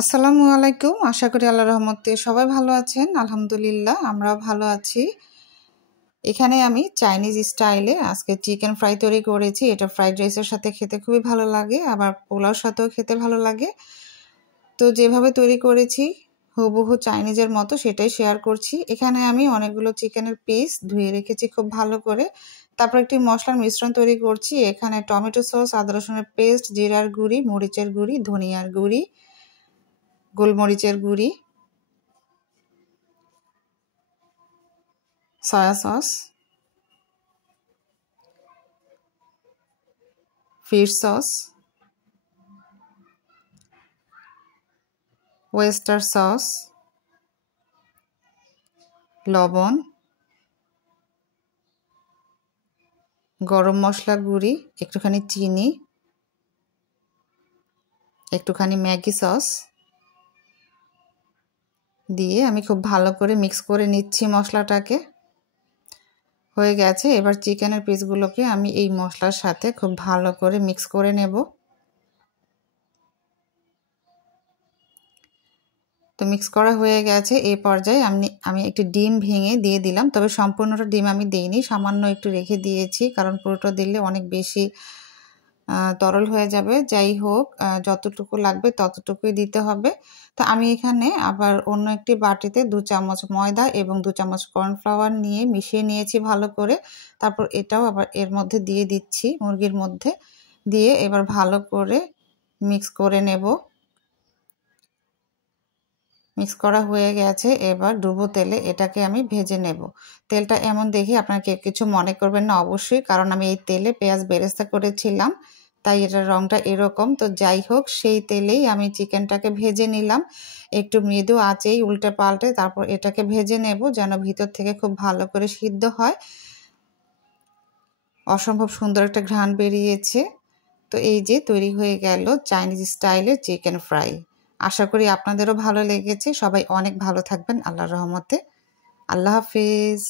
আসসালামু আলাইকুম। আশা করি আল্লাহর রহমতে সবাই ভালো আছেন। আলহামদুলিল্লাহ আমরাও ভালো আছি। এখানে আমি চাইনিজ স্টাইলে আজকে চিকেন ফ্রাই তৈরি করেছি। এটা ফ্রাইড রাইসের সাথে খেতে খুবই ভালো লাগে, আবার পোলাওর সাথেও খেতে ভালো লাগে। তো যেভাবে তৈরি করেছি হুবহু চাইনিজের মতো সেটাই শেয়ার করছি। এখানে আমি অনেকগুলো চিকেনের পিস ধুয়ে রেখেছি খুব ভালো করে। তারপর একটি মশলার মিশ্রণ তৈরি করছি। এখানে টমেটো সস, আদা রসুনের পেস্ট, জিরার গুঁড়ি, মরিচের গুঁড়ি, ধনিয়ার গুঁড়ি, গোলমরিচের গুঁড়ি, soya sauce, fish sauce, oyster sauce, লবণ, গরম মশলা গুঁড়ি, একটুখানি চিনি, একটুখানি ম্যাগি সস দিয়ে আমি খুব ভালো করে মিক্স করে নিচ্ছি মশলাটাকে। হয়ে গেছে। এবার চিকেনের পিসগুলোকে আমি এই মশলার সাথে খুব ভালো করে মিক্স করে নেব। তো মিক্স করা হয়ে গেছে। এই পর্যায়ে আমি একটি ডিম ভেঙে দিয়ে দিলাম, তবে সম্পূর্ণটা ডিম আমি দিইনি, সামান্য একটু রেখে দিয়েছি, কারণ পুরোটা দিলে অনেক বেশি তরল হয়ে যাবে। যাই হোক, যতটুকু লাগবে ততটুকুই দিতে হবে। তো আমি এখানে আবার অন্য একটি বাটিতে 2 চামচ ময়দা এবং 2 চামচ কর্নফ্লাওয়ার নিয়ে মিশিয়ে নিয়েছি ভালো করে। তারপর এটাও আবার এর মধ্যে দিয়ে দিচ্ছি, মুরগির মধ্যে দিয়ে এবার ভালো করে মিক্স করে নেব। মিক্স করা হয়ে গেছে। এবার ডুবো তেলে এটাকে আমি ভেজে নেব। তেলটা এমন দেখি আপনারা কেউ কিছু মনে করবেন না অবশ্যই, কারণ আমি এই তেলে পেঁয়াজ বেরেস্তা করেছিলাম, তাই এটার রঙটা এরকম। তো যাই হোক, সেই তেলেই আমি চিকেনটাকে ভেজে নিলাম একটু মৃদু আঁচেই উল্টে পাল্টে। তারপর এটাকে ভেজে নেব যেন ভিতর থেকে খুব ভালো করে সিদ্ধ হয়। অসম্ভব সুন্দর একটা ঘ্রাণ বেরিয়েছে। তো এই যে তৈরি হয়ে গেল চাইনিজ স্টাইলের চিকেন ফ্রাই। আশা করি আপনাদেরও ভালো লেগেছে। সবাই অনেক ভালো থাকবেন আল্লাহর রহমতে। আল্লাহ হাফেজ।